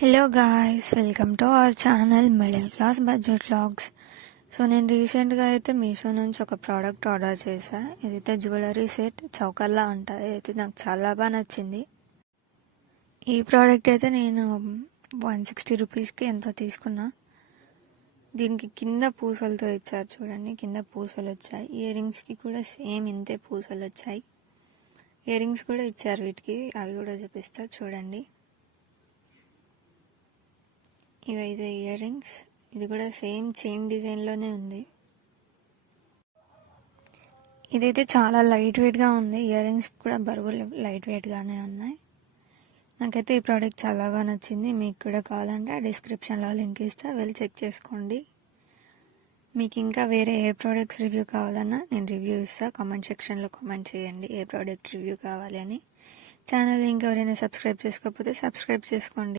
Hello guys, welcome to our channel middle class budget vlogs. So నేను రీసెంట్గా అయితే మీషో నుంచి ఒక ప్రోడక్ట్ ఆర్డర్ చేశా. ఇదైతే జ్యువెలరీ సెట్ చౌకర్లా ఉంటుంది. అయితే నాకు చాలా బాగా నచ్చింది. ఈ ప్రోడక్ట్ అయితే నేను 160 రూపీస్కి ఎంతో తీసుకున్నా. దీనికి కింద పూసలతో ఇచ్చారు చూడండి, కింద పూసలు వచ్చాయి. ఇయర్ రింగ్స్కి కూడా సేమ్ ఇంతే పూసలు వచ్చాయి. ఇయర్ రింగ్స్ కూడా ఇచ్చారు వీటికి, అవి కూడా చూపిస్తా చూడండి. ఇవైతే ఇయర్ రింగ్స్, ఇది కూడా సేమ్ చైన్ డిజైన్లోనే ఉంది. ఇదైతే చాలా లైట్ వెయిట్గా ఉంది. ఇయర్ రింగ్స్ కూడా బరువు లైట్ వెయిట్గానే ఉన్నాయి. నాకైతే ఈ ప్రోడక్ట్ చాలా బాగా నచ్చింది. మీకు కూడా కావాలంటే ఆ డిస్క్రిప్షన్లో లింక్ ఇస్తా, వెళ్ళి చెక్ చేసుకోండి. మీకు ఇంకా వేరే ఏ ప్రోడక్ట్స్ రివ్యూ కావాలన్నా నేను రివ్యూ ఇస్తా. కామెంట్ సెక్షన్లో కామెంట్ చేయండి ఏ ప్రోడక్ట్ రివ్యూ కావాలి అని. ఛానల్ ఇంకెవరైనా సబ్స్క్రైబ్ చేసుకోకపోతే సబ్స్క్రైబ్ చేసుకోండి.